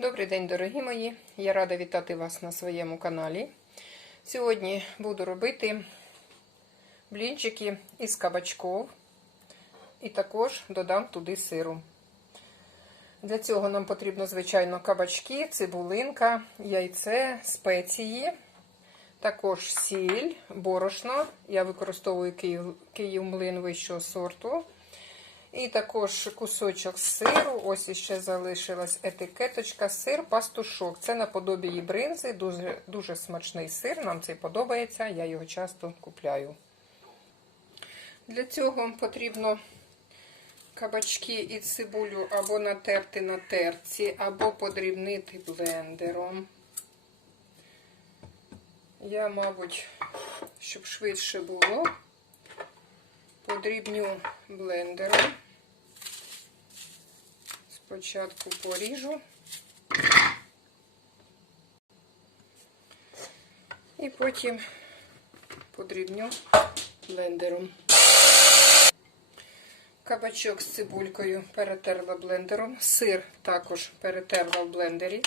Добрий день, дорогі мої! Я рада вітати вас на своєму каналі. Сьогодні буду робити блінчики із кабачков і також додам туди сиру. Для цього нам потрібно, звичайно, кабачки, цибулинка, яйце, спеції, також сіль, борошно. Я використовую Київ, Київ млин вищого сорту. І також кусочок сиру. Ось іще залишилась етикеточка. Сир пастушок. Це наподобі бринзи. Дуже, дуже смачний сир. Нам цей подобається. Я його часто купляю. Для цього потрібно кабачки і цибулю або натерти на терці, або подрібнити блендером. Я, мабуть, щоб швидше було, подрібню блендером. Спочатку поріжу і потім подрібню блендером. Кабачок з цибулькою перетерла блендером, сир також перетерла в блендері.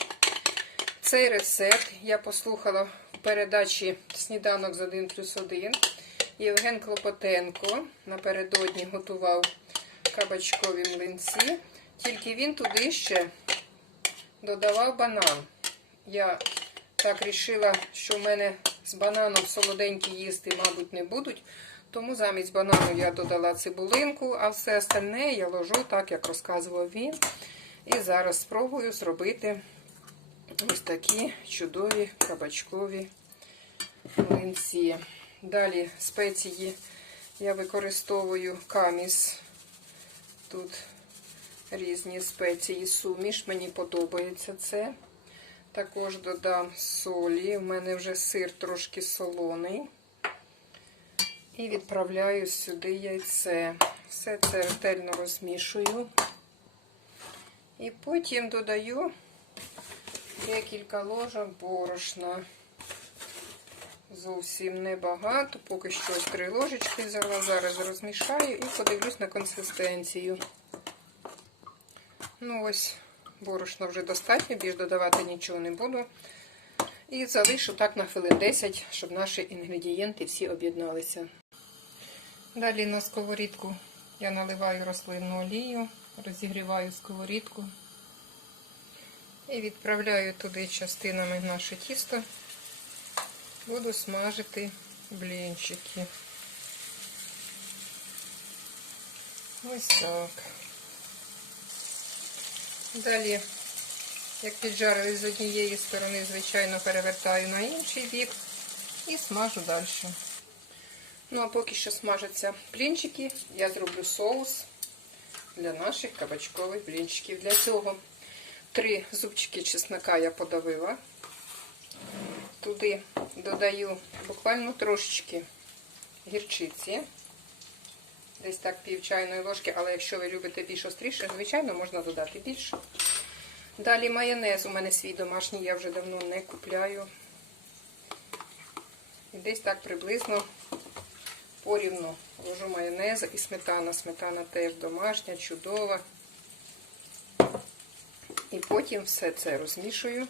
Цей рецепт я послухала в передачі Сніданок з 1 плюс 1. Євген Клопотенко напередодні готував кабачкові млинці, тільки він туди ще додавав банан. Я так вирішила, що в мене з бананом солоденькі їсти, мабуть, не будуть. Тому замість банану я додала цибулинку, а все остальне я ложу так, як розказував він. І зараз спробую зробити ось такі чудові кабачкові млинці. Далі спеції я використовую каміс. Тут різні спеції, суміш, мені подобається це. Також додам солі. У мене вже сир трошки солоний. І відправляю сюди яйце. Все це ретельно розмішую. І потім додаю декілька ложок борошна. Зовсім небагато, поки що три ложечки взяла, зараз розмішаю і подивлюсь на консистенцію. Ну ось, борошна вже достатньо, більш додавати нічого не буду. І залишу так на хвилин 10, щоб наші інгредієнти всі об'єдналися. Далі на сковорідку я наливаю рослинну олію, розігріваю сковорідку і відправляю туди частинами наше тісто. Буду смажити блінчики. Ось так. Далі, як піджарили з однієї сторони, звичайно, перевертаю на інший бік і смажу далі. Ну, а поки що смажаться блінчики, я зроблю соус для наших кабачкових блінчиків. Для цього три зубчики чеснока я подавила. Туди додаю буквально трошечки гірчиці. Десь так пів чайної ложки, але якщо ви любите більш остріше, звичайно, можна додати більше. Далі майонез у мене свій домашній, я вже давно не купляю. І десь так приблизно порівну ложу майонезу і сметана. Сметана теж домашня, чудова. І потім все це розмішую.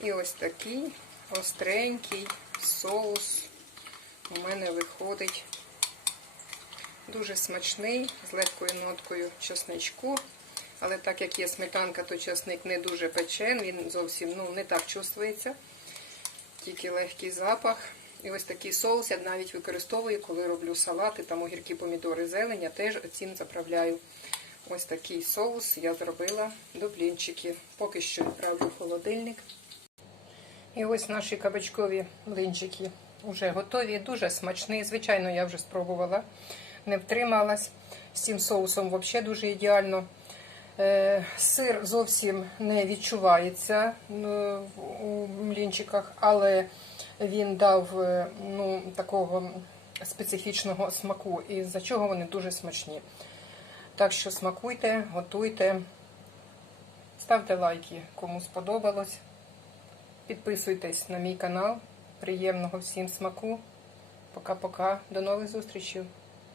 І ось такий остренький соус у мене виходить дуже смачний, з легкою ноткою чесничку. Але так як є сметанка, то чесник не дуже печен, він зовсім ну, не так чувствується, тільки легкий запах. І ось такий соус я навіть використовую, коли роблю салати, там огірки, помідори, зелень, я теж цим заправляю. Ось такий соус я зробила до блінчиків. Поки що відправлю в холодильник. І ось наші кабачкові блинчики вже готові. Дуже смачний. Звичайно, я вже спробувала, не втрималась. З цим соусом взагалі дуже ідеально. Сир зовсім не відчувається у млінчиках, але він дав ну, такого специфічного смаку, і за чого вони дуже смачні. Так що смакуйте, готуйте, ставте лайки, кому сподобалось. Підписуйтесь на мій канал. Приємного всім смаку. Пока-пока. До нових зустрічей.